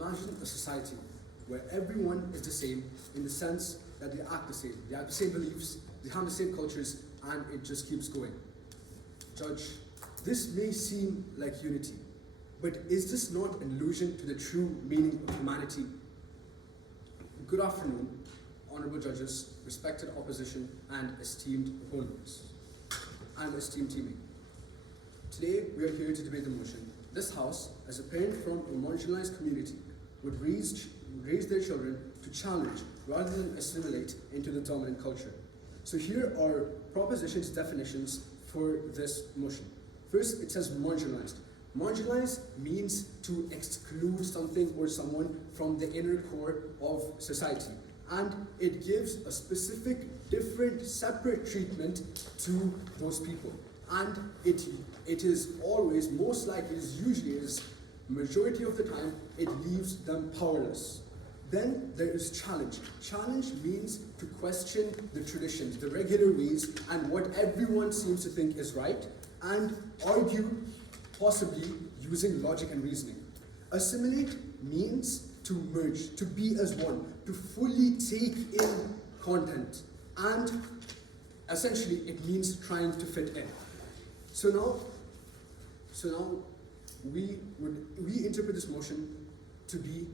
Imagine a society where everyone is the same in the sense that they act the same. They have the same beliefs, they have the same cultures, and it just keeps going. Judge, this may seem like unity, but is this not an allusion to the true meaning of humanity? Good afternoon, honorable judges, respected opposition, and esteemed opponents, and esteemed teaming. Today, we are here to debate the motion. This House, as a parent from a marginalized community, would raise their children to challenge rather than assimilate into the dominant culture. So here are propositions definitions for this motion. First, it says marginalized. Marginalized means to exclude something or someone from the inner core of society. And it gives a specific, different, separate treatment to those people. And it is always, most likely, usually is, majority of the time, it leaves them powerless. Then there is challenge. Challenge means to question the traditions, the regular ways, and what everyone seems to think is right, and argue, possibly using logic and reasoning. Assimilate means to merge, to be as one, to fully take in content, and essentially it means trying to fit in. So now we interpret this motion to be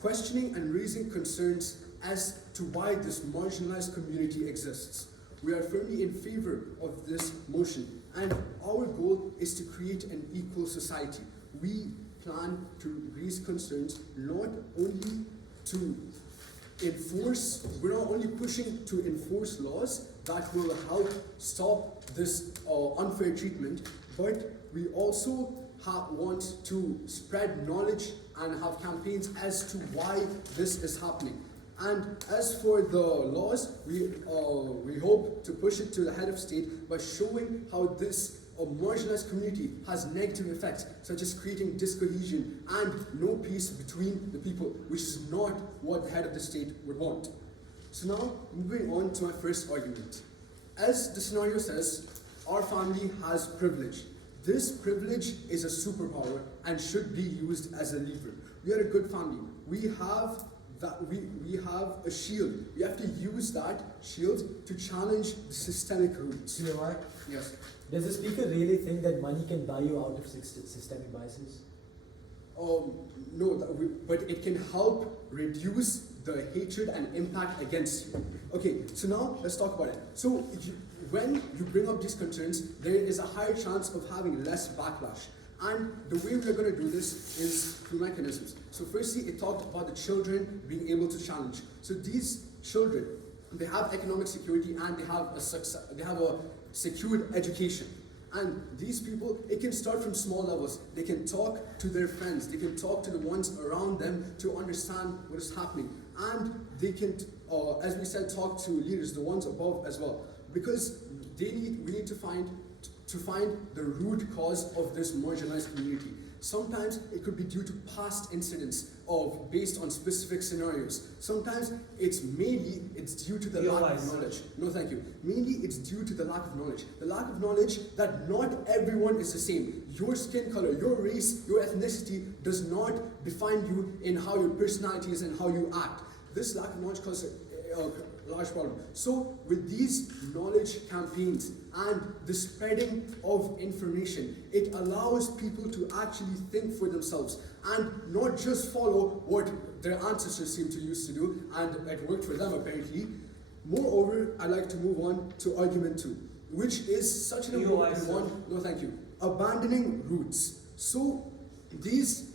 questioning and raising concerns as to why this marginalized community exists. We are firmly in favor of this motion, and our goal is to create an equal society. We plan to raise concerns not only to enforce, we're not only pushing to enforce laws that will help stop this unfair treatment, but we also want to spread knowledge and have campaigns as to why this is happening. And as for the laws, we hope to push it to the head of state by showing how this marginalized community has negative effects, such as creating discohesion and no peace between the people, which is not what the head of the state would want. So now, moving on to my first argument. As the scenario says, our family has privilege. This privilege is a superpower and should be used as a lever. We are a good family. We have a shield. We have to use that shield to challenge the systemic roots. You know what? Yes. Does the speaker really think that money can buy you out of systemic biases? No, but it can help reduce the hatred and impact against you. Okay, so now let's talk about it. So when you bring up these concerns, there is a higher chance of having less backlash. And the way we're going to do this is through mechanisms. So firstly, it talked about the children being able to challenge. So these children, they have economic security and they have a secured education. And these people, it can start from small levels. They can talk to their friends. They can talk to the ones around them to understand what is happening. And they can, as we said, talk to leaders, the ones above as well. Because we need to find the root cause of this marginalized community. Sometimes it could be due to past incidents based on specific scenarios. Sometimes it's due to the lack of knowledge. No, thank you. Mainly it's due to the lack of knowledge. The lack of knowledge that not everyone is the same. Your skin color, your race, your ethnicity does not define you in how your personality is and how you act. This lack of knowledge causes a large problem. So with these knowledge campaigns and the spreading of information, it allows people to actually think for themselves and not just follow what their ancestors seem to used to do, and it worked for them apparently. Moreover, I'd like to move on to argument 2, which is such an important one. No, thank you. Abandoning roots. So these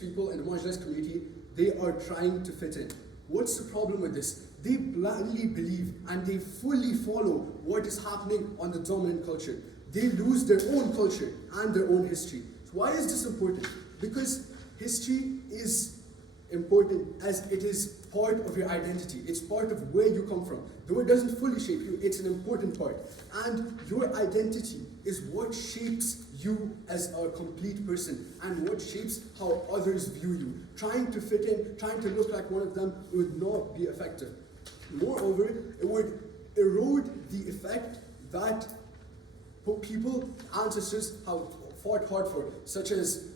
people in the marginalized community, they are trying to fit in. What's the problem with this? They blindly believe and they fully follow what is happening on the dominant culture. They lose their own culture and their own history. So why is this important? Because history is important as it is part of your identity. It's part of where you come from. Though it doesn't fully shape you, it's an important part. And your identity is what shapes you as a complete person and what shapes how others view you. Trying to fit in, trying to look like one of them would not be effective. Moreover, it would erode the effect that people, ancestors have fought hard for, such as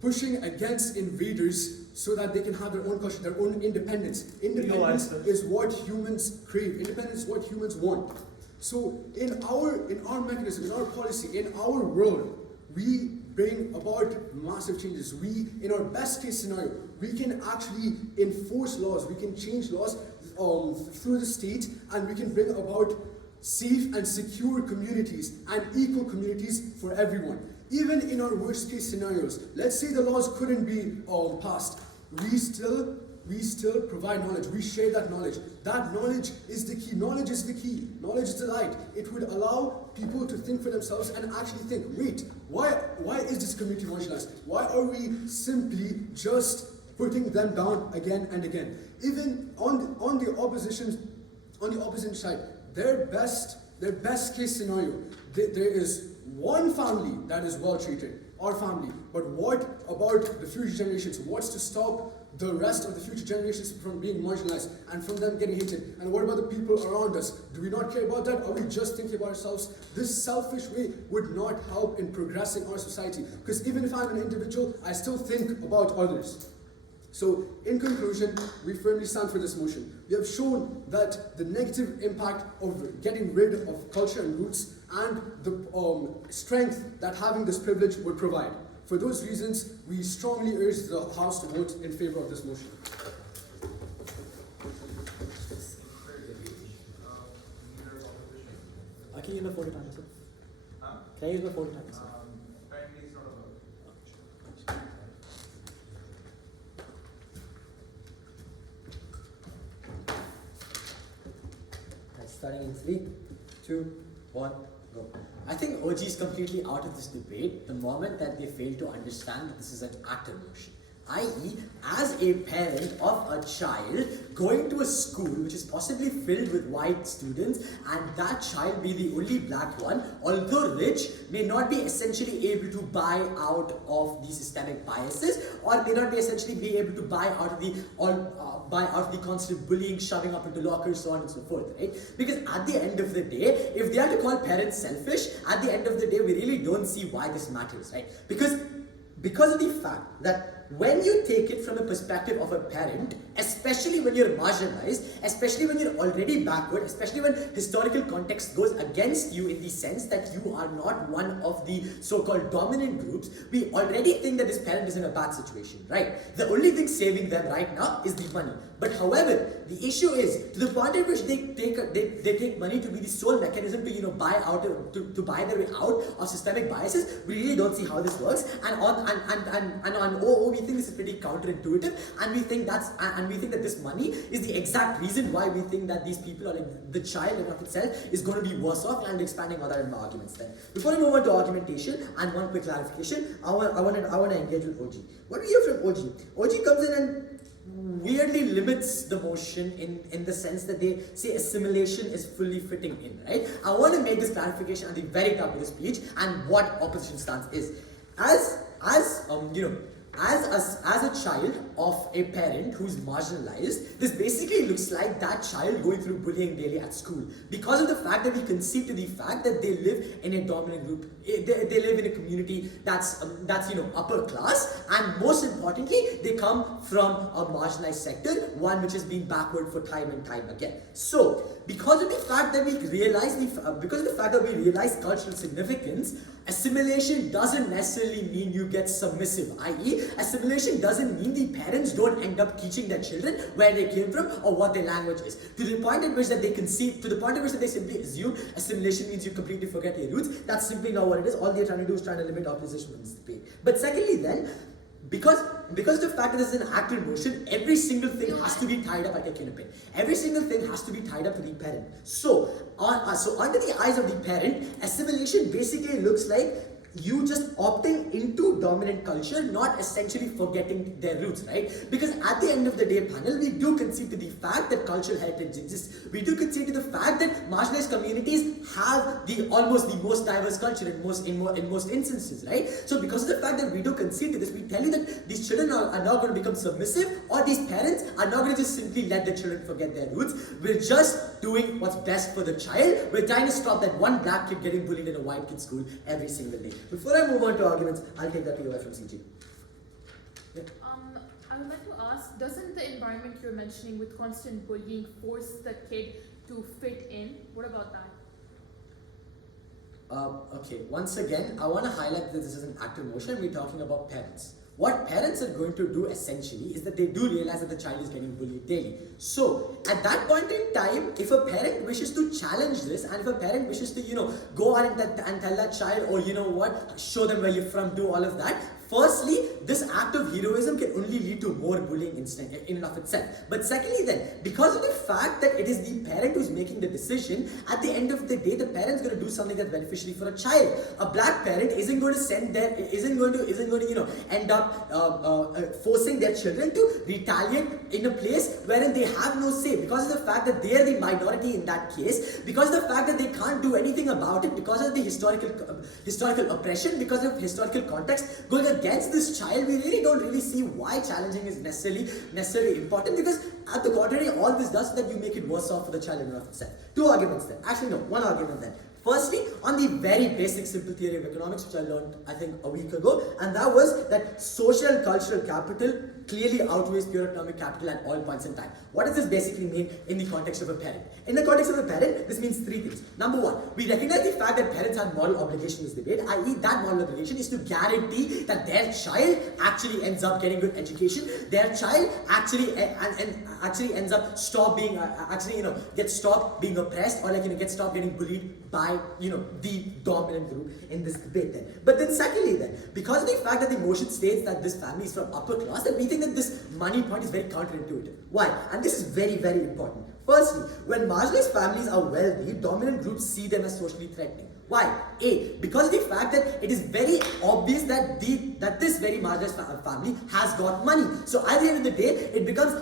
pushing against invaders so that they can have their own culture, their own independence. Independence is what humans crave. Independence is what humans want. So in our mechanism, in our policy, in our world, we bring about massive changes. We, in our best case scenario, we can actually enforce laws, we can change laws through the state, and we can bring about safe and secure communities and equal communities for everyone. Even in our worst case scenarios, let's say the laws couldn't be passed, we still provide knowledge, we share that knowledge. That knowledge is the key. Knowledge is the key. Knowledge is the light. It would allow people to think for themselves and actually think, wait, why is this community marginalized? Why are we simply just putting them down again and again? Even on the opposition side, their best case scenario, there is one family that is well treated, our family. But what about the future generations? What's to stop the rest of the future generations from being marginalized and from them getting hated? And what about the people around us? Do we not care about that? Are we just thinking about ourselves? This selfish way would not help in progressing our society. Because even if I'm an individual, I still think about others. So, in conclusion, we firmly stand for this motion. We have shown that the negative impact of getting rid of culture and roots and the strength that having this privilege would provide. For those reasons, we strongly urge the House to vote in favor of this motion. Can you use my 40 times, sir? Can I use my 40 times, sir? Apparently it's not allowed. Starting in 3, 2, 1, go. I think OG is completely out of this debate the moment that they fail to understand that this is an active motion. I.e., as a parent of a child going to a school which is possibly filled with white students and that child be the only black one, although rich, may not be essentially able to buy out of the systemic biases or may not be essentially be able to buy out of the constant bullying, shoving up into lockers, so on and so forth, right? Because at the end of the day, if they are to call parents selfish, at the end of the day, we really don't see why this matters, right? Because of the fact that when you take it from a perspective of a parent, especially when you're marginalized, especially when you're already backward, especially when historical context goes against you in the sense that you are not one of the so-called dominant groups, we already think that this parent is in a bad situation, right? The only thing saving them right now is the money. But however, the issue is, to the point at which they take money to be the sole mechanism to buy their way out of systemic biases, we really don't see how this works. And on OO, we think this is pretty counterintuitive, and we think that this money is the exact reason why we think that these people are like the child in of itself is going to be worse off, and expanding other arguments there. Before I move on to argumentation and one quick clarification, I want to engage with OG. What do we hear from OG? OG comes in and weirdly limits the motion in the sense that they say assimilation is fully fitting in, right? I want to make this clarification at the very top of the speech and what opposition stance is. As a child of a parent who's marginalized, this basically looks like that child going through bullying daily at school because of the fact that we concede to the fact that they live in a dominant group. They live in a community that's upper class, and most importantly, they come from a marginalized sector, one which has been backward for time and time again. So, because of the fact that we realize cultural significance, assimilation doesn't necessarily mean you get submissive, i.e. assimilation doesn't mean the parents don't end up teaching their children where they came from or what their language is. To the point at which that they simply assume assimilation means you completely forget your roots, that's simply not what it is. All they're trying to do is trying to limit opposition from this debate. But secondly then, because of the fact that this is an active motion, every single thing has to be tied up at a kinopin. Every single thing has to be tied up to the parent. So under the eyes of the parent, assimilation basically looks like you just opting into dominant culture, not essentially forgetting their roots, right? Because at the end of the day, panel, we do concede to the fact that cultural heritage exists. We do concede to the fact that marginalized communities have almost the most diverse culture in most instances, right? So because of the fact that we do concede to this, we tell you that these children are not going to become submissive, or these parents are not going to just simply let the children forget their roots. We're just doing what's best for the child. We're trying to stop that one black kid getting bullied in a white kid's school every single day. Before I move on to arguments, I'll take that away from CG. I would like to ask, doesn't the environment you're mentioning with constant bullying force the kid to fit in? What about that? Okay, once again, I want to highlight that this is an active motion. We're talking about parents. What parents are going to do essentially is that they do realize that the child is getting bullied daily. So, at that point in time, if a parent wishes to challenge this, and if a parent wishes to, go on and tell that child, or show them where you're from, do all of that, firstly, this act of heroism can only lead to more bullying in and of itself. But secondly then, because of the fact that it is the parent who's making the decision, at the end of the day, the parent's going to do something that's beneficial for a child. A black parent isn't going to end up forcing their children to retaliate in a place wherein they have no say, because of the fact that they are the minority in that case, because of the fact that they can't do anything about it, because of the historical oppression, because of historical context going against this child. We really don't really see why challenging is necessarily important, because at the contrary, all this does is that you make it worse off for the child in and of itself. Two arguments then. Actually no, one argument then. Firstly, on the very basic simple theory of economics, which I learned I think a week ago, and that was that social and cultural capital clearly outweighs pure economic capital at all points in time. What does this basically mean in the context of a parent? In the context of a parent, this means three things. Number one, we recognize the fact that parents have moral obligation in this debate, i.e. that moral obligation is to guarantee that their child actually ends up getting good education, their child actually ends up gets stopped being oppressed, or gets stopped getting bullied by the dominant group in this debate then. But then secondly then, because of the fact that the motion states that this family is from upper class, then we think that this money point is very counterintuitive. Why? And this is very, very important. Firstly, when marginalized families are wealthy, dominant groups see them as socially threatening. Why? A, because of the fact that it is very obvious that this very marginalized family has got money. So at the end of the day, it becomes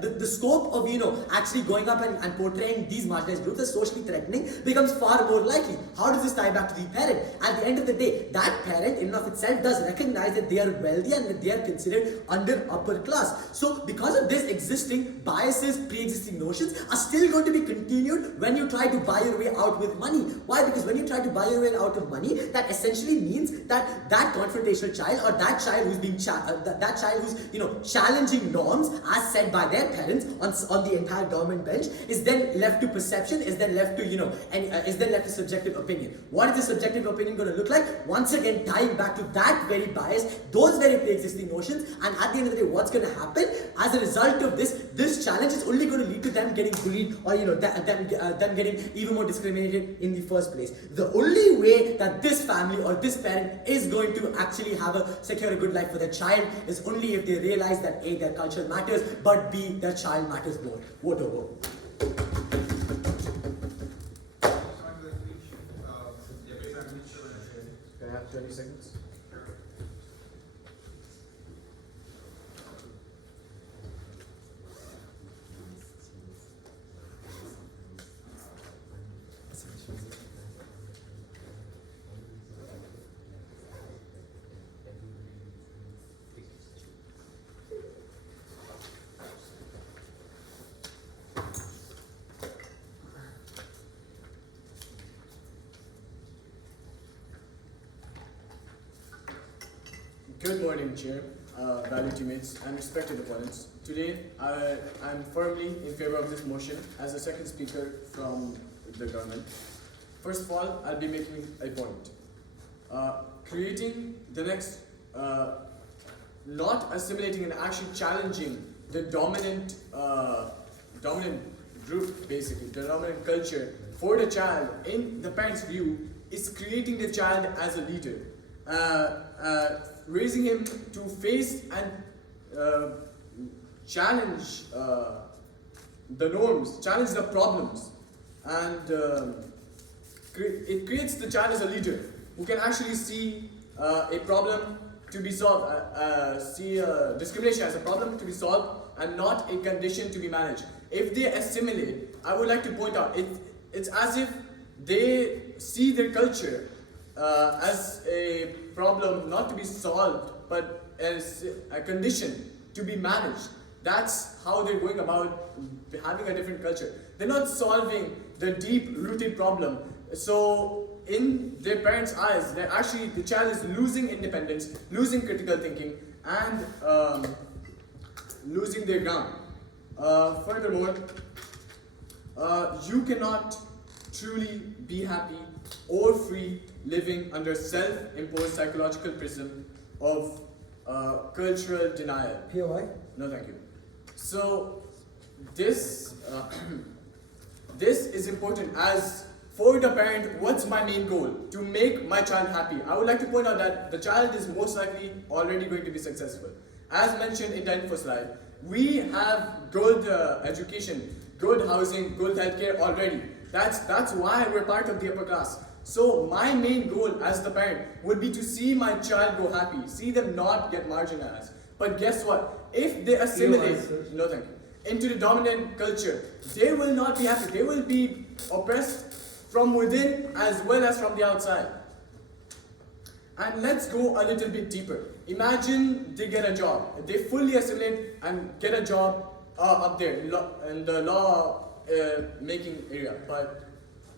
the scope of actually going up and portraying these marginalized groups as socially threatening becomes far more likely. How does this tie back to the parent? At the end of the day, that parent in and of itself does recognize that they are wealthy and that they are considered under upper class. So because of this, existing biases, pre-existing notions are still going to be continued when you try to buy your way out with money. Why? Because when you try to buy your way out of money, that essentially means that confrontational child, or that child who's being challenging norms as said by their parents on the entire government bench, is then left to perception, is then left to subjective opinion. What is the subjective opinion going to look like? Once again, tying back to that very bias, those very pre-existing notions, and at the end of the day, what's going to happen as a result of this challenge is only going to lead to them getting bullied, or them getting even more discriminated in the first place. The only way that this family or this parent is going to actually secure a good life for their child is only if they realize that A, their culture matters, but B, their child matters more. Vote or vote. Can I have 30 seconds? Good morning, Chair, valued teammates, and respected opponents. Today, I'm firmly in favor of this motion as a second speaker from the government. First of all, I'll be making a point. Creating the next, not assimilating and actually challenging the dominant group, basically, the dominant culture for the child in the parent's view is creating the child as a leader. Raising him to face and challenge the norms, challenge the problems, and it creates the child as a leader who can actually see a problem to be solved, see discrimination as a problem to be solved and not a condition to be managed. If they assimilate, I would like to point out, it's as if they see their culture as a problem not to be solved, but as a condition to be managed. That's how they're going about having a different culture. They're not solving the deep-rooted problem. So in their parents' eyes, the child is losing independence, losing critical thinking, and losing their ground. Furthermore, you cannot truly be happy or free living under self-imposed psychological prism of cultural denial. POI? No, thank you. So, this this is important as for the parent. What's my main goal? To make my child happy. I would like to point out that the child is most likely already going to be successful. As mentioned in the info slide, we have good education, good housing, good healthcare already. That's why we're part of the upper class. So my main goal as the parent would be to see my child go happy, see them not get marginalized. But guess what? If they assimilate, no thank you, into the dominant culture, they will not be happy. They will be oppressed from within as well as from the outside. And let's go a little bit deeper. Imagine they get a job. They fully assimilate and get a job up there in the law making area. But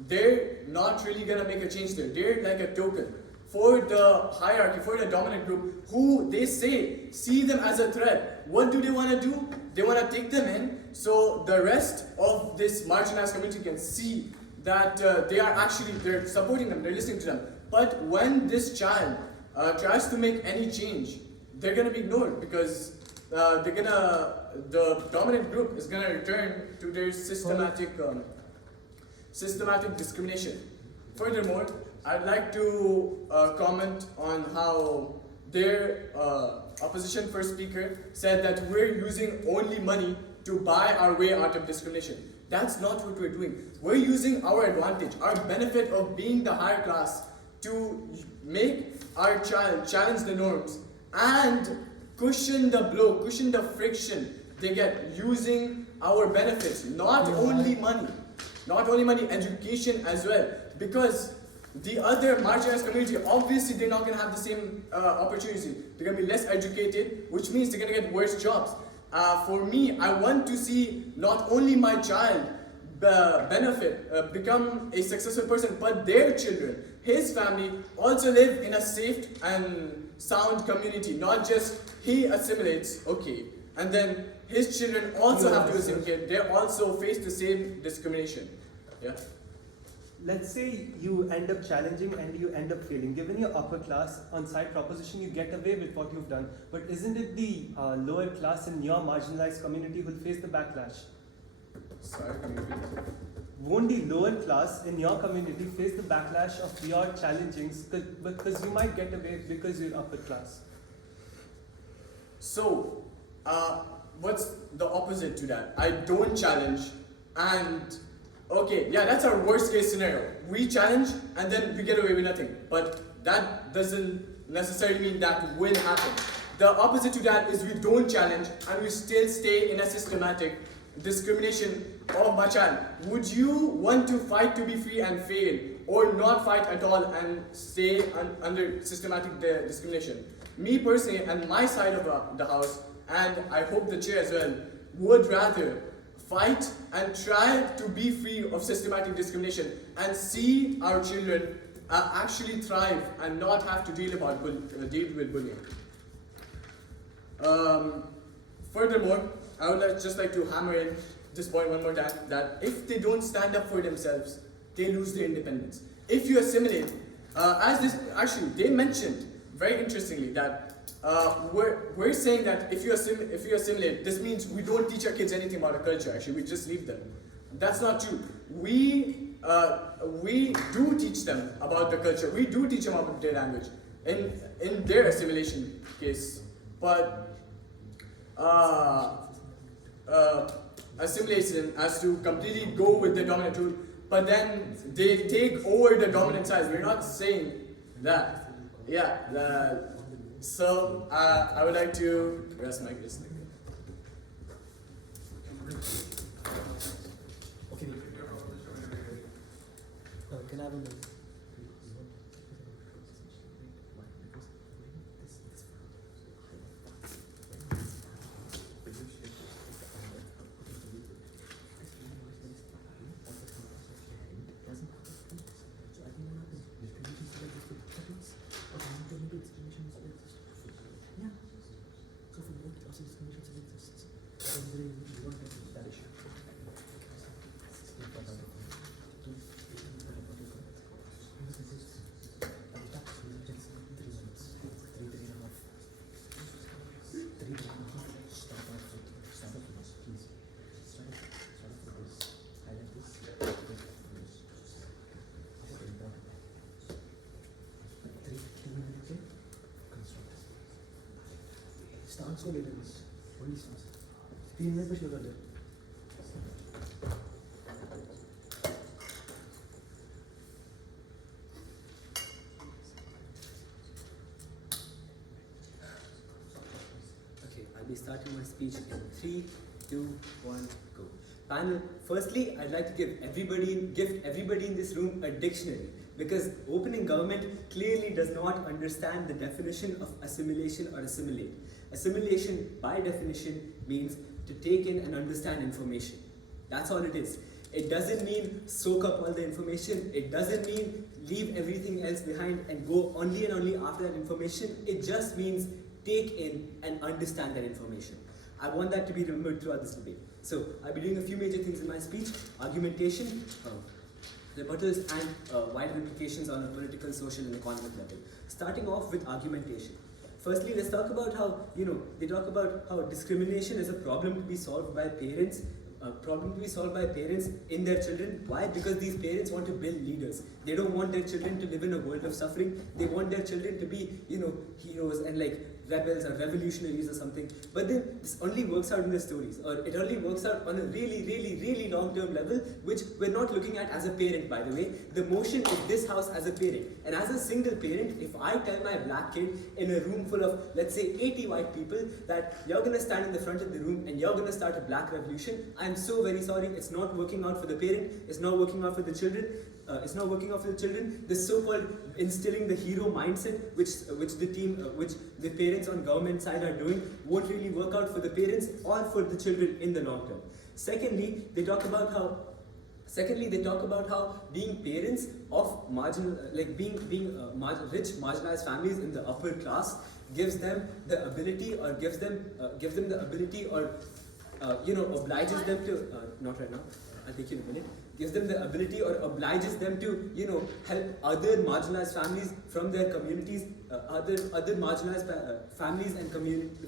they're not really gonna make a change there. They're like a token for the hierarchy, for the dominant group, who they see them as a threat. What do? They want to take them in, so the rest of this marginalized community can see that they're supporting them, they're listening to them. But when this child tries to make any change, they're gonna be ignored because the dominant group is gonna return to their systematic discrimination. Furthermore, I'd like to comment on how their opposition first speaker said that we're using only money to buy our way out of discrimination. That's not what we're doing. We're using our advantage, our benefit of being the higher class to make our child challenge the norms and cushion the blow, cushion the friction they get using our benefits, not only money, education as well. Because the other marginalized community, obviously they're not going to have the same opportunity. They're going to be less educated, which means they're going to get worse jobs. For me, I want to see not only my child benefit, become a successful person, but their children, his family, also live in a safe and sound community. Not just he assimilates, okay, and then his children also have to assimilate. They also face the same discrimination. Yeah. Let's say you end up challenging and you end up failing. Given your upper class on side proposition, you get away with what you've done. But isn't it the lower class in your marginalized community who will face the backlash? Sorry, can you repeat? Won't the lower class in your community face the backlash of your challengings because you might get away because you're upper class? So, what's the opposite to that? I don't challenge and okay, yeah, that's our worst case scenario. We challenge and then we get away with nothing. But that doesn't necessarily mean that will happen. The opposite to that is we don't challenge and we still stay in a systematic discrimination of my child. Would you want to fight to be free and fail, or not fight at all and stay under systematic discrimination? Me personally, and my side of the house, and I hope the chair as well, would rather fight and try to be free of systematic discrimination and see our children actually thrive and not have to deal with bullying. Furthermore, I would just like to hammer in this point one more time, that if they don't stand up for themselves, they lose their independence. If you assimilate, they mentioned very interestingly that we're saying that if you assimilate, this means we don't teach our kids anything about our culture. Actually, we just leave them. That's not true. We do teach them about the culture. We do teach them about their language in their assimilation case. But assimilation as to completely go with the dominant rule, but then they take over the dominant side. We're not saying that. Yeah. So I would like to rest my case. Okay. Can I have a minute? Stance को ले लें बस, only stance. 3 minute पे शुरू कर दे. Okay, I'll be starting my speech in 3, 2, 1, go. Panel, firstly, I'd like to give everybody in this room a dictionary, because opening government clearly does not understand the definition of assimilation or assimilate. Assimilation, by definition, means to take in and understand information. That's all it is. It doesn't mean soak up all the information. It doesn't mean leave everything else behind and go only and only after that information. It just means take in and understand that information. I want that to be remembered throughout this debate. So I'll be doing a few major things in my speech: argumentation, rebuttals, and wider implications on a political, social, and economic level. Starting off with argumentation. Firstly, let's talk about how, they talk about how discrimination is a problem to be solved by parents. In their children. Why? Because these parents want to build leaders. They don't want their children to live in a world of suffering. They want their children to be, heroes and like rebels or revolutionaries or something. But then this only works out in the stories, or it only works out on a really, really, really long-term level, which we're not looking at as a parent, by the way. The motion is this house as a parent. And as a single parent, if I tell my black kid in a room full of, let's say, 80 white people that you're going to stand in the front of the room and you're going to start a black revolution, I'm so very sorry, it's not working out for the parent, it's not working out for the children. This so-called instilling the hero mindset, which the parents on government side are doing, won't really work out for the parents or for the children in the long term. Secondly, they talk about how being parents of rich marginalized families in the upper class gives them the ability, or obliges them to not right now. I'll take you in a minute. Gives them the ability or obliges them to, help other marginalized families from their communities, other marginalized families and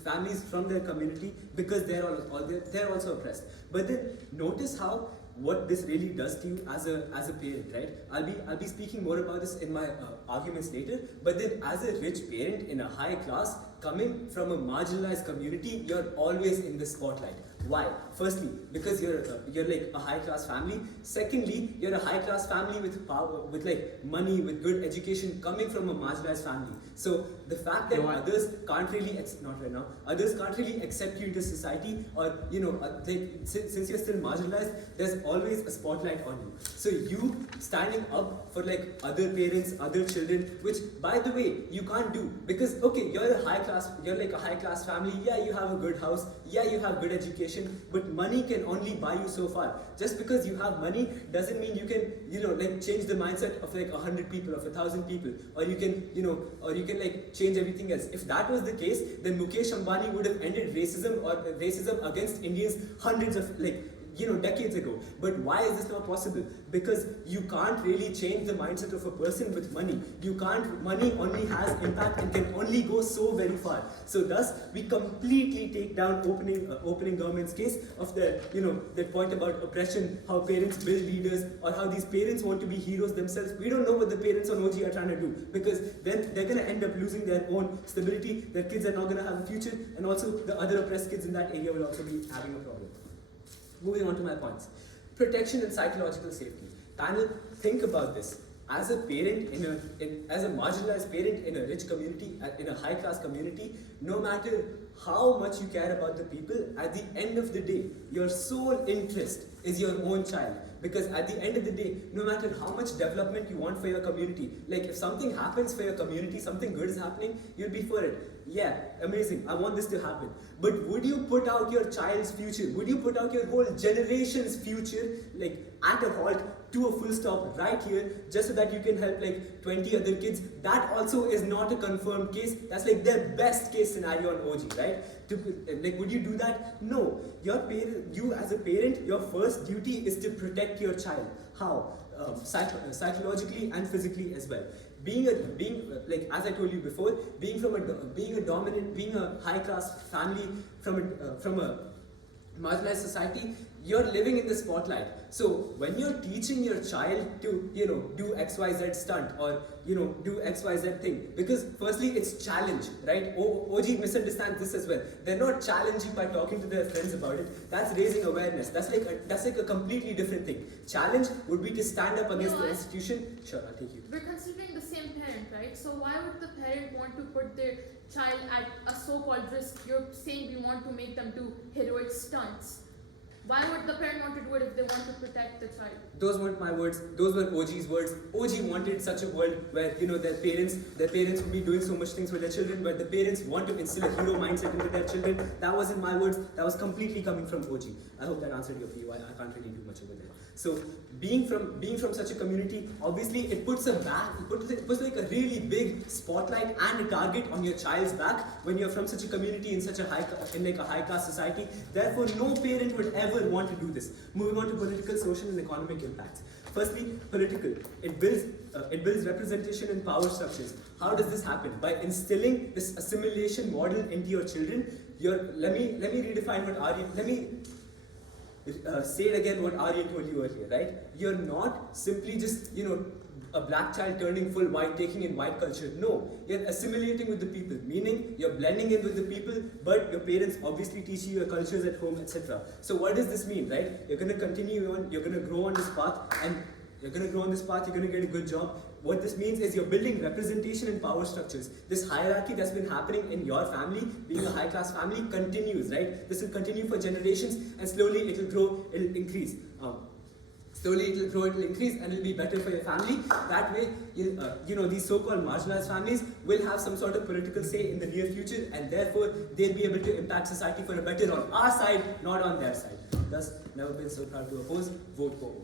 families from their community, because they're also oppressed. But then notice how what this really does to you as a parent, right? I'll be speaking more about this in my arguments later. But then, as a rich parent in a high class, coming from a marginalized community, you're always in the spotlight. Why? Firstly, because you're like a high class family. Secondly, you're a high class family with power, with like money, with good education, coming from a marginalized family. So the fact that others can't really accept you into society, or since you're still marginalized, there's always a spotlight on you. So you standing up for like other parents, other children, which by the way you can't do, because okay, you're like a high class family. Yeah, you have a good house. Yeah, you have good education, but money can only buy you so far. Just because you have money doesn't mean you can, change the mindset of like 100 people, of 1,000 people, or you can like change everything else. If that was the case, then Mukesh Ambani would have ended racism against Indians hundreds of decades ago. But why is this not possible? Because you can't really change the mindset of a person with money. Money only has impact and can only go so very far. So thus, we completely take down opening government's case of that point about oppression, how parents build leaders, or how these parents want to be heroes themselves. We don't know what the parents on OG are trying to do, because then they're going to end up losing their own stability. Their kids are not going to have a future, and also the other oppressed kids in that area will also be having a problem. Moving on to my points. Protection and psychological safety. Panel, think about this. As a parent, as a marginalized parent in a rich community, in a high-class community, no matter how much you care about the people, at the end of the day, your sole interest is your own child. Because at the end of the day, no matter how much development you want for your community, like if something happens for your community, something good is happening, you'll be for it. Yeah, amazing, I want this to happen. But would you put out your child's future? Would you put out your whole generation's future, like at a halt, to a full stop right here, just so that you can help like 20 other kids? That also is not a confirmed case. That's like their best case scenario on OG, right? Would you do that? No. You as a parent, your first duty is to protect your child. How? Psychologically and physically as well. Being as I told you before, being a high class family from a marginalized society you're living in the spotlight. So when you're teaching your child to, do XYZ stunt or, do XYZ thing, because firstly it's challenge, right? OG misunderstands this as well. They're not challenging by talking to their friends about it. That's raising awareness. That's like a completely different thing. Challenge would be to stand up against the institution. Sure, I'll take you. We're considering the same parent, right? So why would the parent want to put their child at a so-called risk? You're saying we want to make them do heroic stunts. Why would the parent want to do it if they want to protect the child? Those weren't my words. Those were OG's words. OG wanted such a world where their parents would be doing so much things for their children, where the parents want to instill a hero mindset into their children. That wasn't my words. That was completely coming from OG. I hope that answered your plea. I can't really do much over there. So being from such a community, obviously it puts like a really big spotlight and a target on your child's back when you're from such a community in such a high class society. Therefore, no parent would ever want to do this. Moving on to political, social, and economic impacts. Firstly, political. It builds representation and power structures. How does this happen? By instilling this assimilation model into your children. Let me redefine what Aaryan. Let me say it again what Aaryan told you earlier, right? You're not simply just, a black child turning full white, taking in white culture. No, you're assimilating with the people, meaning you're blending in with the people, but your parents obviously teach you your cultures at home, etc. So what does this mean, right? You're going to continue on, you're going to grow on this path, and you're going to get a good job. What this means is you're building representation and power structures. This hierarchy that's been happening in your family, being a high-class family, continues, right? This will continue for generations, and slowly it'll grow, it'll increase. Slowly it'll grow, it'll increase, and it'll be better for your family. That way, these so-called marginalized families will have some sort of political say in the near future, and therefore they'll be able to impact society for a better on our side, not on their side. Thus, never been so proud to oppose. Vote for.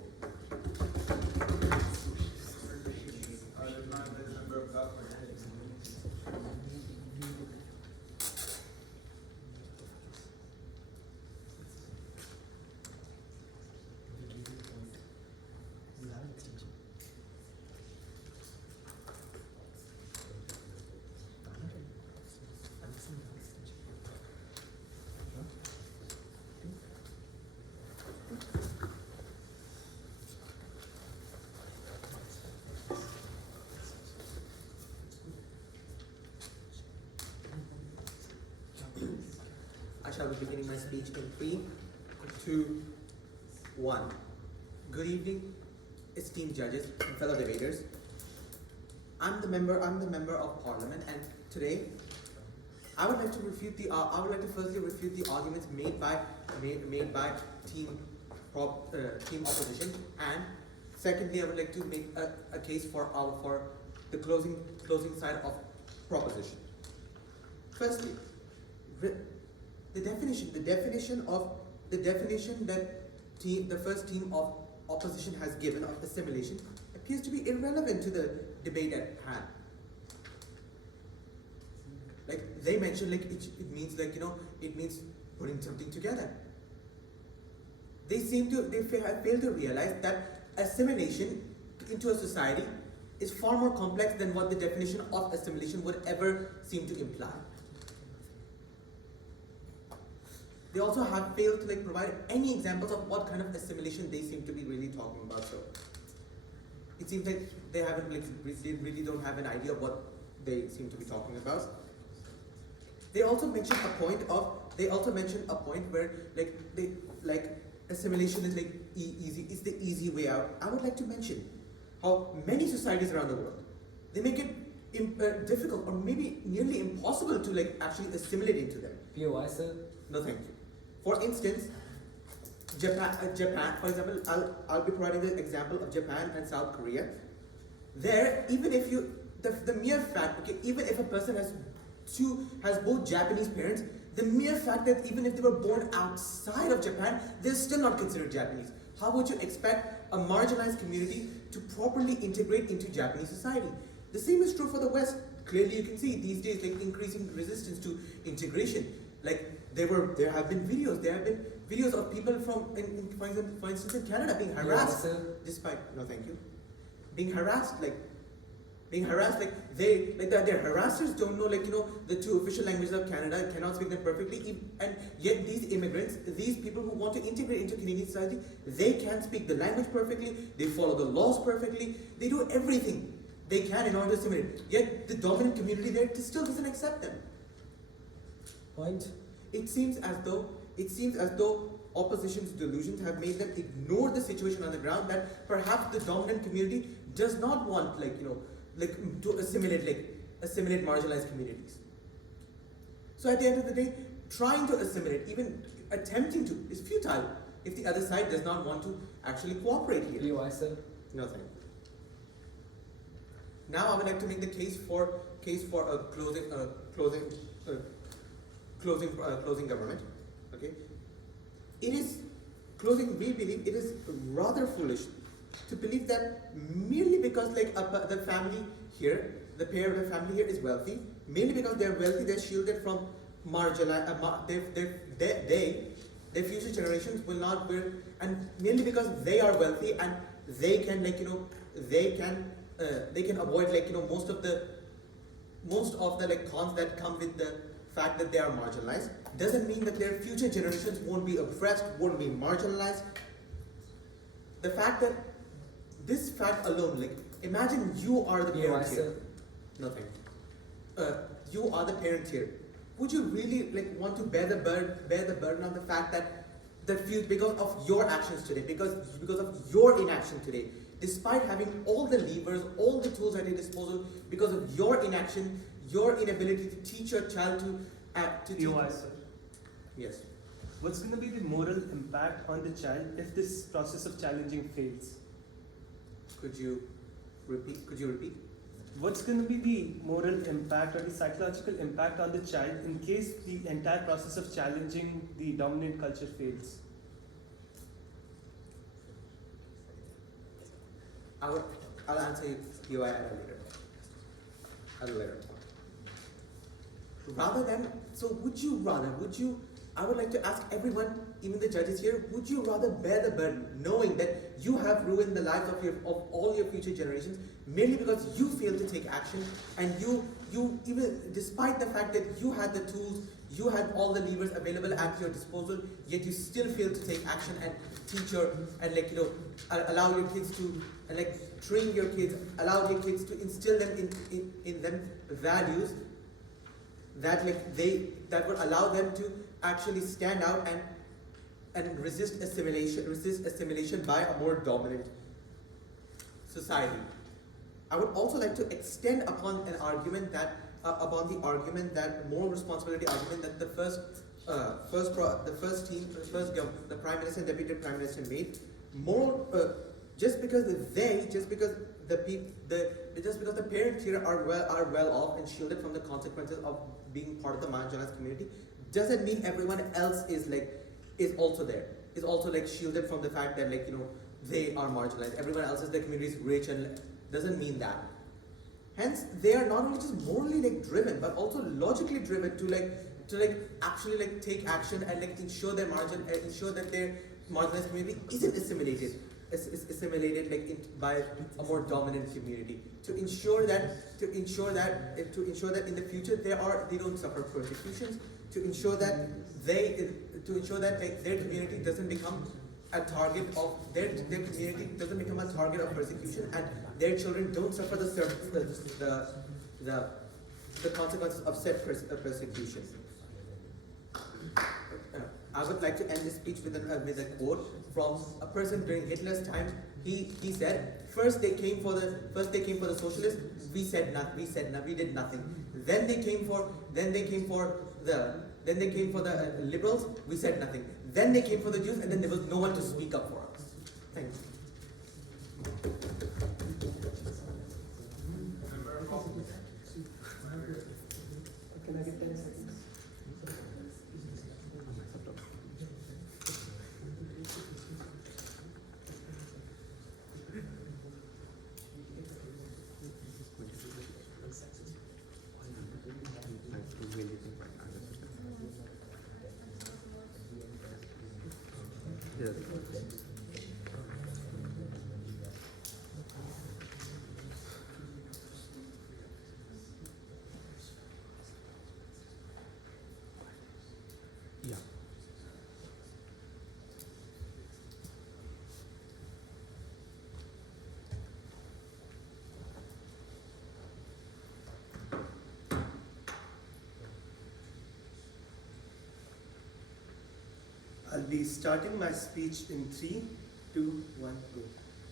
I shall be beginning my speech in 3, 2, 1. Good evening, esteemed judges and fellow debaters. I'm the member of Parliament, and today I would like to firstly refute the arguments made by team opposition, and secondly I would like to make a case for the closing side of proposition. Firstly, the definition that the first team of opposition has given of assimilation appears to be irrelevant to the debate at hand. Like they mentioned, it means putting something together. They fail to realize that assimilation into a society is far more complex than what the definition of assimilation would ever seem to imply. They also have failed to provide any examples of what kind of assimilation they seem to be really talking about. So it seems like they haven't they really don't have an idea of what they seem to be talking about. They also mentioned a point where assimilation is easy. It's the easy way out. I would like to mention how many societies around the world, they make it difficult or maybe nearly impossible to actually assimilate into them. POI, sir? No, thank you. For instance, Japan, for example, I'll be providing the example of Japan and South Korea. There, even if the mere fact, even if a person has both Japanese parents, the mere fact that even if they were born outside of Japan, they're still not considered Japanese. How would you expect a marginalized community to properly integrate into Japanese society? The same is true for the West. Clearly, you can see these days increasing resistance to integration. There have been videos of people from, for instance, in Canada being harassed, being harassed being harassed. Like their harassers don't know the two official languages of Canada, cannot speak them perfectly, and yet these immigrants, these people who want to integrate into Canadian society, they can speak the language perfectly, they follow the laws perfectly, they do everything they can in order to assimilate. Yet the dominant community there still doesn't accept them. Point. It seems as though opposition's delusions have made them ignore the situation on the ground, that perhaps the dominant community does not want to assimilate marginalized communities. So at the end of the day, trying to assimilate, even attempting to, is futile if the other side does not want to actually cooperate here. Why, sir? No thank you. Now I would like to make the case for a closing government. Okay, we believe it is rather foolish to believe that merely because the family here, the pair of the family here is wealthy, merely because they're wealthy, they're shielded from their future generations will not be, and merely because they are wealthy and they can they can avoid most of the cons that come with the fact that they are marginalized, doesn't mean that their future generations won't be oppressed, won't be marginalized. The fact that this fact alone, imagine you are the parent here. Nothing. You are the parent here. Would you really want to bear the burden of the fact that because of your actions today, because of your inaction today, despite having all the levers, all the tools at your disposal, because of your inaction, your inability to teach your child to teach. Sir. Yes. What's going to be the moral impact on the child if this process of challenging fails? Could you repeat? What's going to be the moral impact or the psychological impact on the child in case the entire process of challenging the dominant culture fails? I'll answer you at a later. I would like to ask everyone, even the judges here, would you rather bear the burden knowing that you have ruined the lives of all your future generations merely because you failed to take action, and you even despite the fact that you had the tools, you had all the levers available at your disposal, yet you still failed to take action and teach allow your kids to train your kids, allow your kids to instill them in them values that would allow them to actually stand out and resist assimilation by a more dominant society. I would also like to extend upon an argument that moral responsibility argument that the Prime Minister and Deputy Prime Minister made. Just because the parents here are well off and shielded from the consequences of being part of the marginalized community, doesn't mean everyone else is also there, is also shielded from the fact that they are marginalized. Everyone else in the community is rich, and doesn't mean that. Hence, they are not only just morally driven, but also logically driven to actually take action and ensure that their marginalized community isn't assimilated by a more dominant community. To ensure that in the future they don't suffer persecutions. To ensure that their community doesn't become a target of persecution, and their children don't suffer the consequences of said persecution. I would like to end this speech with a quote from a person during Hitler's time. He said, first they came for the socialists, we did nothing. Then they came for the liberals, we said nothing. Then they came for the Jews, and then there was no one to speak up for us. Thank you. Can I get 10 seconds? I'll be starting my speech in 3, 2, 1, go.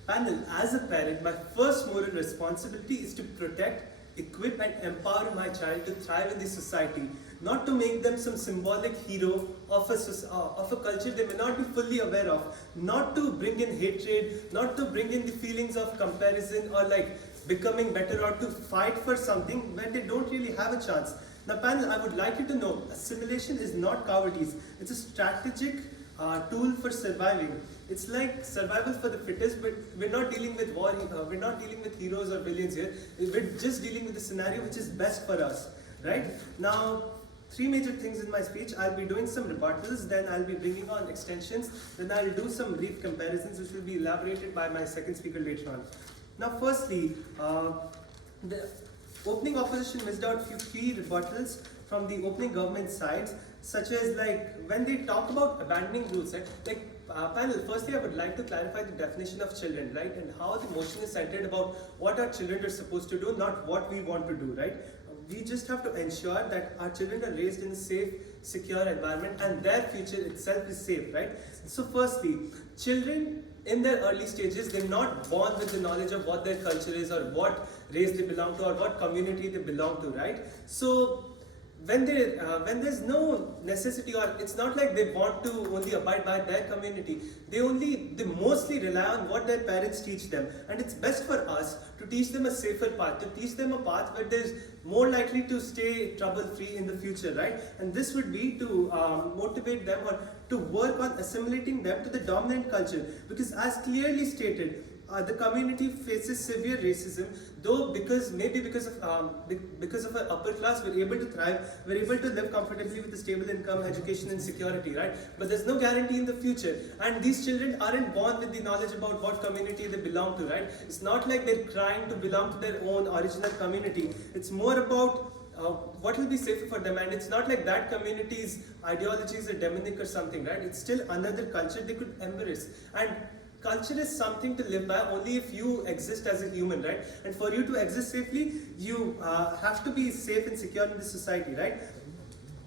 Panel, as a parent, my first moral responsibility is to protect, equip and empower my child to thrive in the society, not to make them some symbolic hero of a culture they may not be fully aware of, not to bring in hatred, not to bring in the feelings of comparison or like becoming better or to fight for something when they don't really have a chance. Now panel, I would like you to know, assimilation is not cowardice, it's a strategic tool for surviving. It's like survival for the fittest, but we're not dealing with war, we're not dealing with heroes or villains here, we're just dealing with the scenario which is best for us, right? Now, 3 major things in my speech. I'll be doing some rebuttals, then I'll be bringing on extensions, then I'll do some brief comparisons which will be elaborated by my second speaker later on. Now firstly, the opening opposition missed out few key rebuttals from the opening government sides, such as like when they talk about abandoning roots, right? Like panel, firstly I would like to clarify the definition of children, right? And how the motion is centered about what our children are supposed to do, not what we want to do, right? We just have to ensure that our children are raised in a safe, secure environment and their future itself is safe, right? So firstly, children in their early stages, they're not born with the knowledge of what their culture is or what race they belong to or what community they belong to, right? So when there's no necessity, or it's not like they want to only abide by their community, they mostly rely on what their parents teach them, and it's best for us to teach them a safer path, to teach them a path where there's more likely to stay trouble free in the future, right? And this would be to motivate them or to work on assimilating them to the dominant culture, because as clearly stated, the community faces severe racism, though because of our upper class, we're able to thrive, we're able to live comfortably with a stable income, education and security, right? But there's no guarantee in the future, and these children aren't born with the knowledge about what community they belong to, right? It's not like they're trying to belong to their own original community. It's more about what will be safer for them, and it's not like that community's ideologies are demonic or something, right? It's still another culture they could embrace, and culture is something to live by only if you exist as a human, right? And for you to exist safely, you have to be safe and secure in this society, right?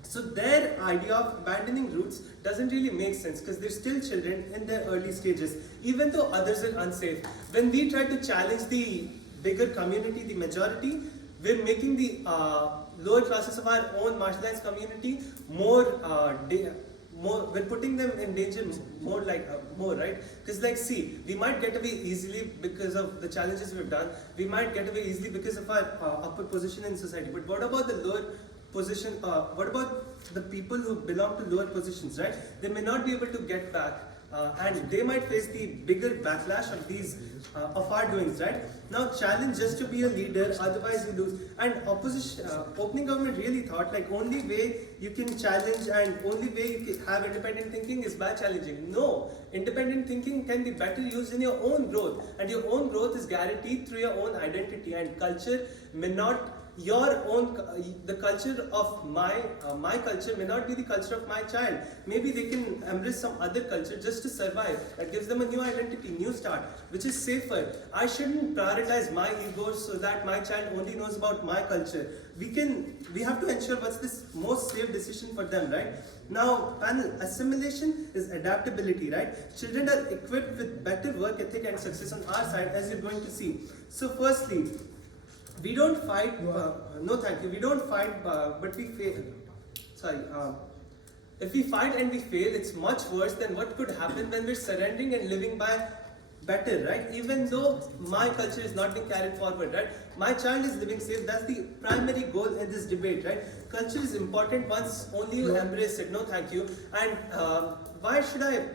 So their idea of abandoning roots doesn't really make sense, because they're still children in their early stages, even though others are unsafe. When we try to challenge the bigger community, the majority, we're making the lower classes of our own marginalized community we're putting them in danger more, right? Because like, see, we might get away easily because of the challenges we've done. We might get away easily because of our upper position in society. But what about the lower position? What about the people who belong to lower positions, right? They may not be able to get back. And they might face the bigger backlash of these of our doings, right? Now challenge just to be a leader, otherwise you lose. And opening government really thought like only way you can challenge and only way you can have independent thinking is by challenging. No, independent thinking can be better used in your own growth, and your own growth is guaranteed through your own identity, and culture may not. The culture of my culture may not be the culture of my child. Maybe they can embrace some other culture just to survive. That gives them a new identity, new start, which is safer. I shouldn't prioritize my ego so that my child only knows about my culture. We have to ensure what's this most safe decision for them, right? Now, panel, assimilation is adaptability, right? Children are equipped with better work ethic and success on our side, as you're going to see. So firstly, we don't fight, no thank you, we don't fight but we fail. If we fight and we fail, it's much worse than what could happen when we're surrendering and living by better, right? Even though my culture is not being carried forward, right? My child is living safe, that's the primary goal in this debate, right? Culture is important once only you embrace it, no thank you. And why should I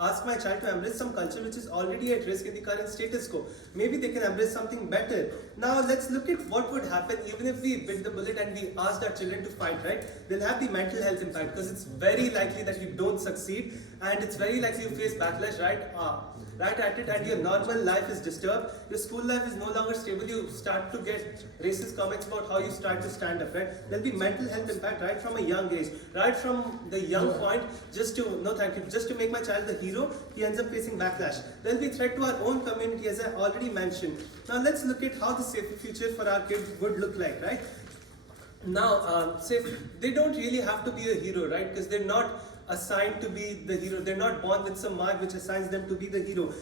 ask my child to embrace some culture which is already at risk in the current status quo? Maybe they can embrace something better. Now let's look at what would happen even if we bit the bullet and we asked our children to fight, right? They'll have the mental health impact, because it's very likely that you don't succeed, and it's very likely you face backlash right at it, and your normal life is disturbed, your school life is no longer stable, you start to get racist comments about how you start to stand up, right? There'll be mental health impact right from a young age, right from the young point, just to make my child the hero, he ends up facing backlash. There'll be threat to our own community, as I already mentioned. Now let's look at how this safer future for our kids would look like, right? Now, say they don't really have to be a hero, right? Because they're not assigned to be the hero. They're not born with some mark which assigns them to be the hero.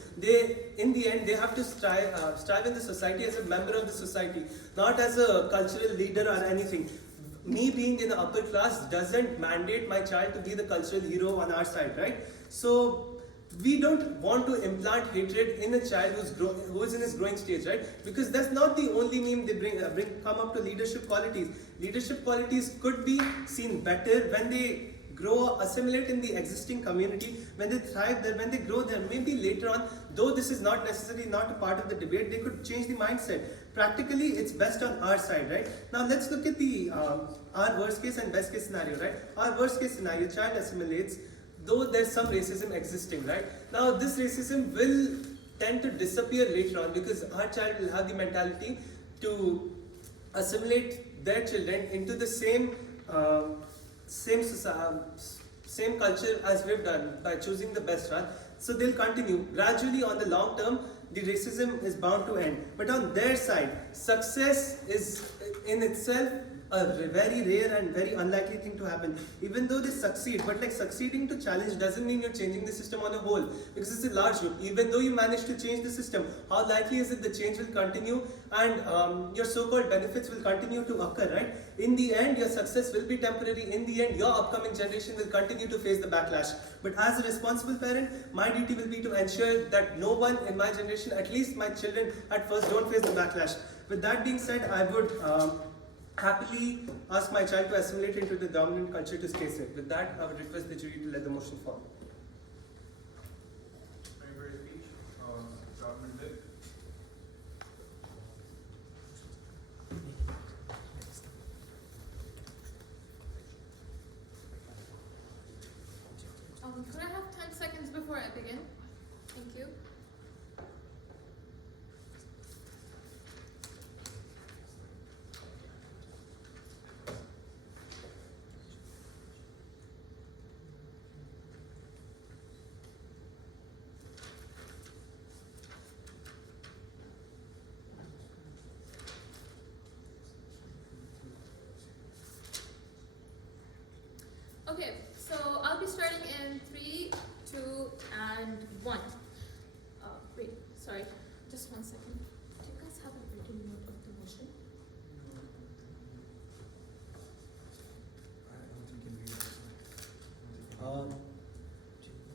In the end, they have to strive in the society as a member of the society, not as a cultural leader or anything. Me being in the upper class doesn't mandate my child to be the cultural hero on our side, right? So we don't want to implant hatred in a child who is in his growing stage, right? Because that's not the only meme they come up to leadership qualities. Leadership qualities could be seen better when they grow, assimilate in the existing community, when they thrive there, when they grow there. Maybe later on, though this is not necessarily not a part of the debate, they could change the mindset. Practically, it's best on our side, right? Now let's look at the our worst case and best case scenario, right? Our worst case scenario, child assimilates, though there's some racism existing, right? Now this racism will tend to disappear later on because our child will have the mentality to assimilate their children into the same same culture as we've done by choosing the best one. So they'll continue. Gradually, on the long term, the racism is bound to end. But on their side, success is in itself a very rare and very unlikely thing to happen. Even though they succeed, but like succeeding to challenge doesn't mean you're changing the system on a whole, because it's a large group. Even though you manage to change the system, how likely is it the change will continue and your so-called benefits will continue to occur, right? In the end, your success will be temporary. In the end, your upcoming generation will continue to face the backlash. But as a responsible parent, my duty will be to ensure that no one in my generation, at least my children at first, don't face the backlash. With that being said, I would happily ask my child to assimilate into the dominant culture to stay safe. With that, I would request the jury to let the motion fall. Thank you for your speech. Government Whip. Could I have 10 seconds before I begin? Thank you. Okay, so I'll be starting in 3, 2, and 1. Wait, sorry, just 1 second. Do you guys have a written note of the motion?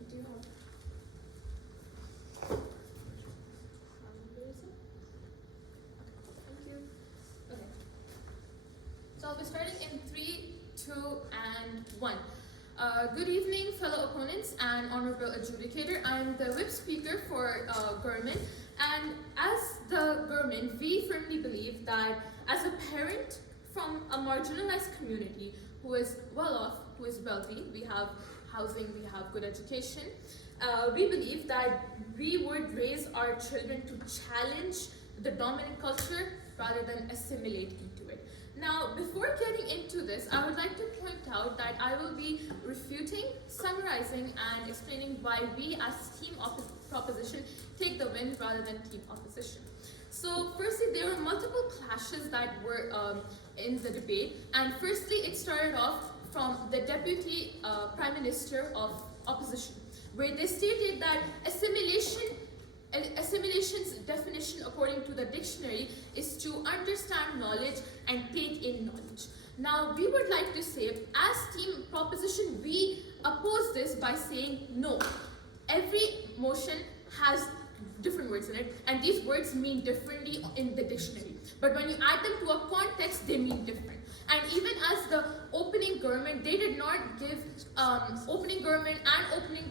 Do you have? Where is it? Okay, thank you. Okay. So I'll be starting in 3, 2, and 1. Good evening, fellow opponents and honorable adjudicator. I'm the whip speaker for Gurman, and as the Gurman, we firmly believe that as a parent from a marginalized community who is well off, who is wealthy, we have housing, we have good education, we believe that we would raise our children to challenge the dominant culture rather than assimilate into it. Now, before getting into this, I would like to point out that I will be refuting, summarizing, and explaining why we as team proposition take the win rather than team opposition. So, firstly, there were multiple clashes that were in the debate, and firstly, it started off from the Deputy Prime Minister of Opposition, where they stated that assimilation's definition according to the dictionary is to understand knowledge and take in knowledge. Now, we would like to say, as team proposition, we oppose this by saying no. Every motion has different words in it, and these words mean differently in the dictionary. But when you add them to a context, they mean different. And even as the opening government, they did not give opening government and opening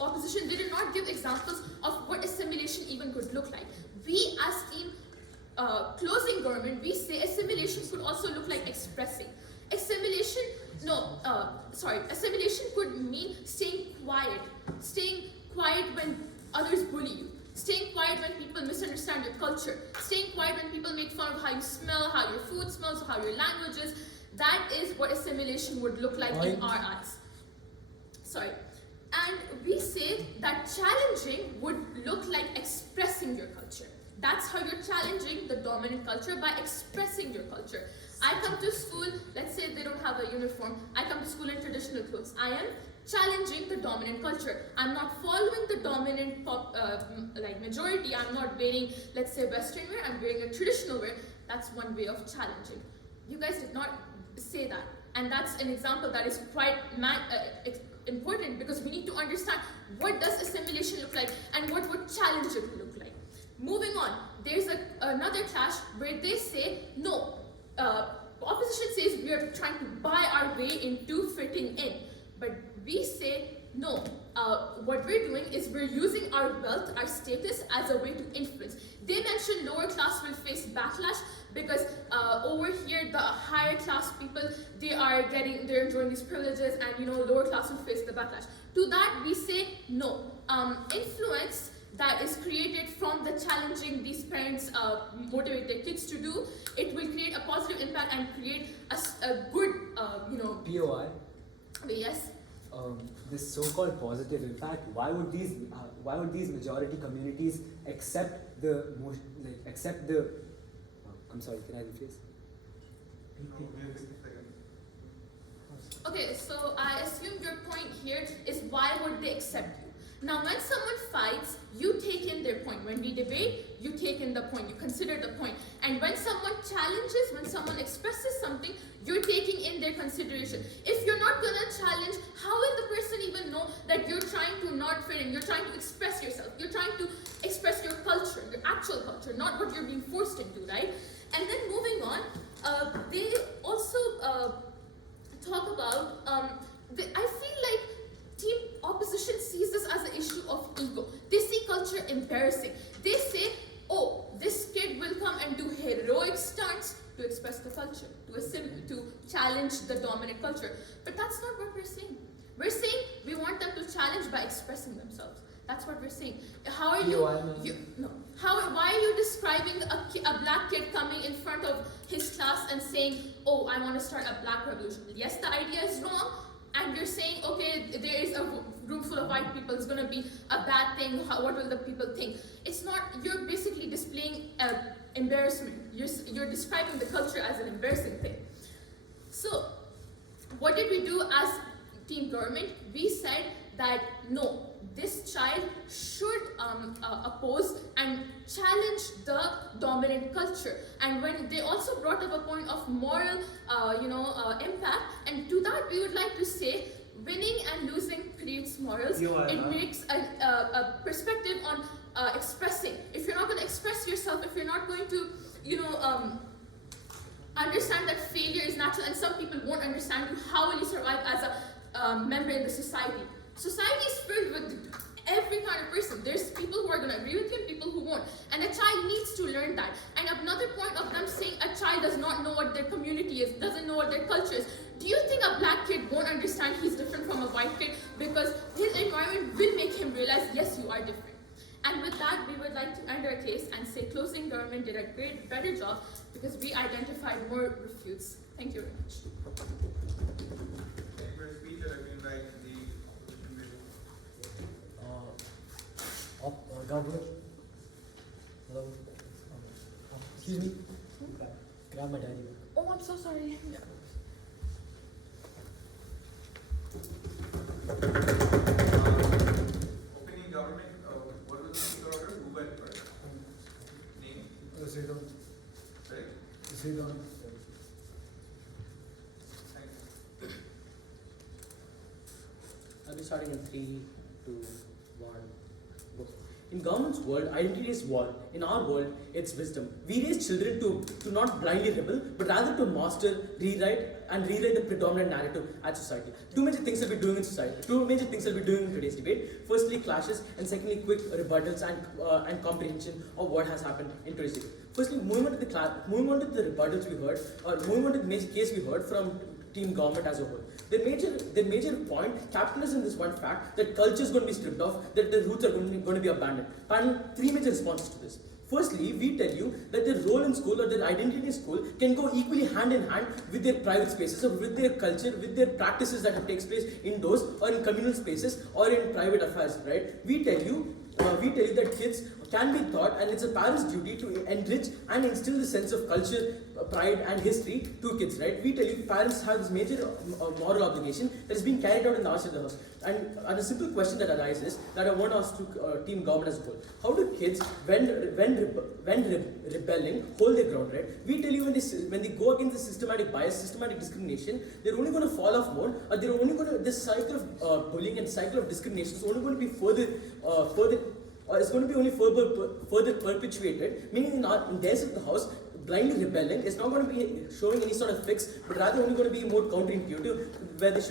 opposition, they did not give examples of what assimilation even could look like. We as team closing government, we say assimilation could also look like expressing. Assimilation could mean staying quiet when others bully you, staying quiet when people misunderstand your culture, staying quiet when people make fun of how you smell, how your food smells, how your language is. That is what assimilation would look like in our eyes. Sorry. And we say that challenging would look like expressing your culture. That's how you're challenging the dominant culture, by expressing your culture. I come to school, let's say they don't have a uniform, I come to school in traditional clothes. I am challenging the dominant culture. I'm not following the dominant majority. I'm not wearing, let's say, Western wear, I'm wearing a traditional wear. That's one way of challenging. You guys did not say that. And that's an example that is quite important, because we need to understand what does assimilation look like and what would challenge it look like. Moving on, there's another clash where they say, no, opposition says we are trying to buy our way into fitting in. But we say, no, what we're doing is we're using our wealth, our status as a way to influence. They mentioned lower class will face backlash because over here the higher class people, they're enjoying these privileges, and lower class will face the backlash. To that we say no. Influence that is created from the challenging these parents motivate their kids to do, it will create a positive impact and create a good POI. Yes. This so-called positive impact. Why would these majority communities accept the I'm sorry, can I rephrase? Okay, so I assume your point here is why would they accept you? Now, when someone fights, you take in their point. When we debate, you take in the point, you consider the point. And when someone challenges, when someone expresses something, you're taking in their consideration. If you're not gonna challenge, how will the person even know that you're trying to not fit in? You're trying to express yourself. You're trying to express your culture, your actual culture, not what you're being forced into, right? And then moving on, they also talk about, I feel like team opposition sees this as an issue of ego. They see culture embarrassing. They say, oh, this kid will come and do heroic stunts to express the culture, to challenge the dominant culture. But that's not what we're saying. We're saying we want them to challenge by expressing themselves. That's what we're saying. How are why are you describing a black kid coming in front of his class and saying, oh, I want to start a black revolution? Yes, the idea is wrong, and you're saying, okay, there is a room full of white people, it's going to be a bad thing, what will the people think? It's not, you're basically displaying embarrassment. You're describing the culture as an embarrassing thing. So, what did we do as team government? We said that no, this child should oppose and challenge the dominant culture. And when they also brought up a point of moral, impact, and to that we would like to say, winning and losing creates morals. It makes a perspective on expressing. If you're not going to express yourself, if you're not going to, understand that failure is natural, and some people won't understand you, how will you survive as a member in the society? Society is filled with every kind of person. There's people who are going to agree with you and people who won't. And a child needs to learn that. And another point of them saying a child does not know what their community is, doesn't know what their culture is. Do you think a black kid won't understand he's different from a white kid? Because his environment will make him realize, yes, you are different. And with that, we would like to end our case and say closing government did a better job because we identified more refutes. Thank you very much. Thank you for your speech, and I can invite the opposition leader. Governor. Hello. Excuse me. Grab my diary. Oh, I'm so sorry. Yeah. Opening government, what was the speaker order? Who went first? Name? Zaidhan. Sorry? Zaidhan. Thanks. I'll be starting in 3, 2, 1, go. In government's world, identity is war. In our world, it's wisdom. We raise children to not blindly rebel, but rather to master, rewrite the predominant narrative at society. Two major things that we're doing in society. Two major things that we're doing in today's debate. Firstly, clashes, and secondly, quick rebuttals and comprehension of what has happened in today's debate. Firstly, moving on to the rebuttals we heard, or moving on to the major case we heard from team government as a whole. The major point capitalizes on this one fact that culture is going to be stripped off, that the roots are going to be abandoned. Panel, 3 major responses to this. Firstly, we tell you that their role in school or their identity in school can go equally hand in hand with their private spaces or with their culture, with their practices that takes place indoors or in communal spaces or in private affairs, right? We tell you we tell you that kids can be taught, and it's a parent's duty to enrich and instill the sense of culture, pride and history to kids, right? We tell you parents have this major moral obligation that is being carried out in the outside of the house. And a simple question that arises that I want to ask to team government as a whole: how do kids, when rebelling, hold their ground, right? We tell you when they go against the systematic bias, systematic discrimination, they're only going to fall off more, or they're only going to, this cycle of bullying and cycle of discrimination is only going to be it's going to be only further perpetuated, meaning in days of the house, blindly rebelling is not going to be showing any sort of fix, but rather only going to be more counterintuitive, where they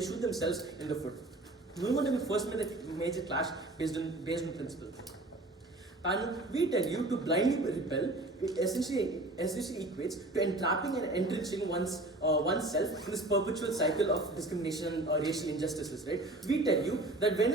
shoot themselves in the foot. Moving on to the first major clash based on principle. Panel, we tell you to blindly rebel, it essentially equates to entrapping and entrenching oneself in this perpetual cycle of discrimination or racial injustices, right? We tell you that when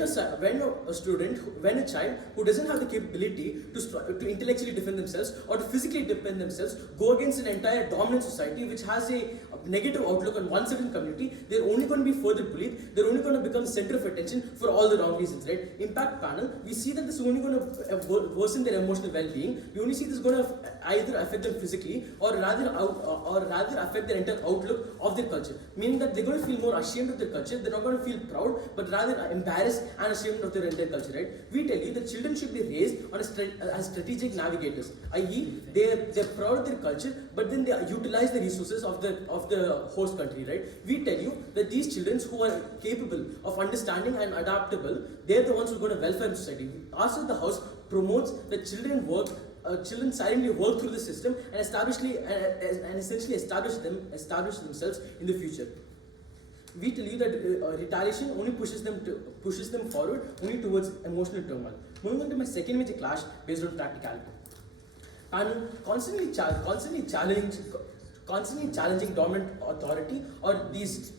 a child who doesn't have the capability to intellectually defend themselves or to physically defend themselves go against an entire dominant society which has a negative outlook on one certain community, they're only going to be further bullied, they're only going to become center of attention for all the wrong reasons, right? Impact panel, we see that this is only going to worsen their emotional well-being. We only see this going to either affect them physically or rather affect their entire outlook of their culture, meaning that they're going to feel more ashamed of their culture, they're not going to feel proud, but rather embarrassed and ashamed of their entire culture, right? We tell you that children should be raised on as strategic navigators, i.e. they're proud of their culture, but then they utilize the resources of the host country, right? We tell you that these children who are capable of understanding and adaptable, they're the ones who are going to welfare in society. Also, the house promotes that children silently work through the system and essentially establish themselves in the future. We tell you that retaliation only pushes them forward only towards emotional turmoil. Moving on to my second major clash based on practicality. And constantly challenging dominant authority or these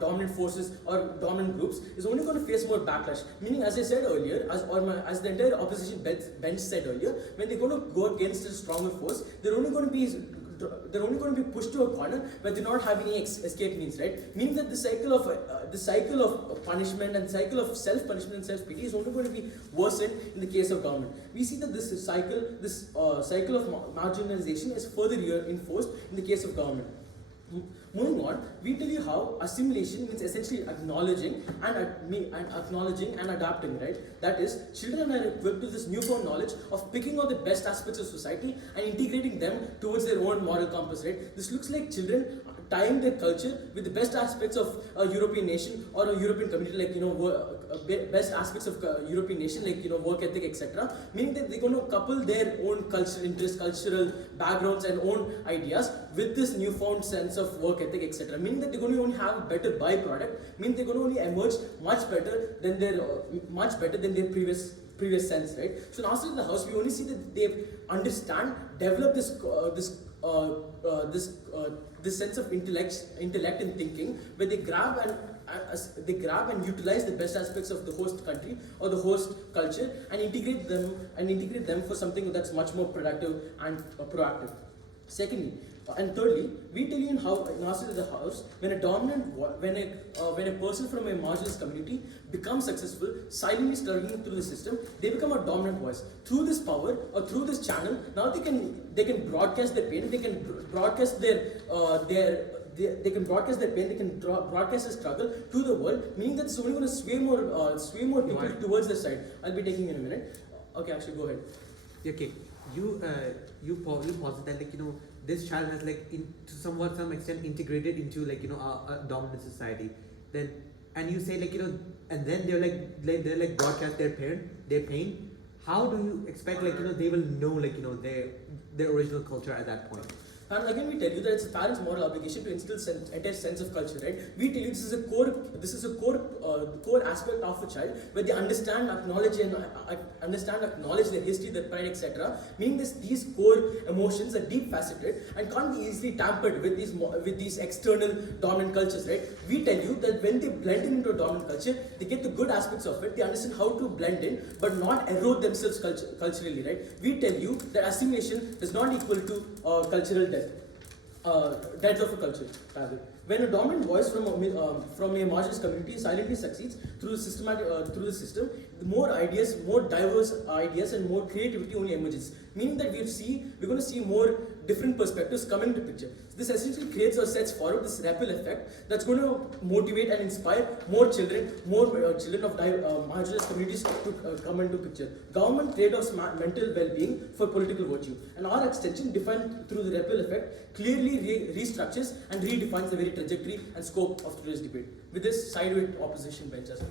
dominant forces or dominant groups is only going to face more backlash. Meaning, as I said earlier, as the entire opposition bench said earlier, when they're going to go against a stronger force, they're only going to be pushed to a corner where they not have any escape means, right? Meaning that the cycle of punishment and cycle of self-punishment and self-pity is only going to be worsened in the case of government. We see that this cycle of marginalization is further reinforced in the case of government. Moving on, we tell you how assimilation means essentially acknowledging and adapting, right? That is, children are equipped with this newfound knowledge of picking out the best aspects of society and integrating them towards their own moral compass, right? This looks like children tying their culture with the best aspects of a European nation or a European community, like best aspects of European nation, like work ethic, etc. Meaning that they're going to couple their own cultural interests, cultural backgrounds, and own ideas with this newfound sense of work ethic, etc. Meaning that they're going to only have a better byproduct. Meaning they're going to only emerge much better than their previous sense, right? So now in the house, we only see that they develop this sense of intellect and thinking, where they grab and utilize the best aspects of the host country or the host culture and integrate them for something that's much more productive and proactive. Secondly, and thirdly, we tell you in outside of the house, when a person from a marginalized community becomes successful, silently struggling through the system, they become a dominant voice. Through this power or through this channel, now they can broadcast their pain, they can broadcast they can broadcast their pain, they can broadcast their struggle to the world, meaning that it's only going to sway more people towards their side. I'll be taking in a minute. Okay, actually, go ahead. Okay, you probably posit that this child has to some extent integrated into a dominant society. Then and you say and then they're broadcast their pain. How do you expect they will know their original culture at that point? And again, we tell you that it's a parent's moral obligation to instill entire sense of culture, right? We tell you this is a core aspect of a child, where they understand, acknowledge their history, their pride, etc. Meaning these core emotions are deep faceted and can't be easily tampered with these external dominant cultures, right? We tell you that when they blend into a dominant culture, they get the good aspects of it, they understand how to blend in, but not erode themselves culturally, right? We tell you that assimilation does not equal to cultural death. death of a culture. Rather, when a dominant voice from a marginalized community silently succeeds through the system, more ideas, more diverse ideas, and more creativity only emerges. Meaning that we're going to see more different perspectives coming into picture. This essentially creates or sets forward this ripple effect that's going to motivate and inspire more children of marginalized communities to come into picture. Government trade-offs mental well-being for political virtue, and our extension, defined through the ripple effect, clearly restructures and redefines the very trajectory and scope of today's debate. With this, side with opposition bench as well.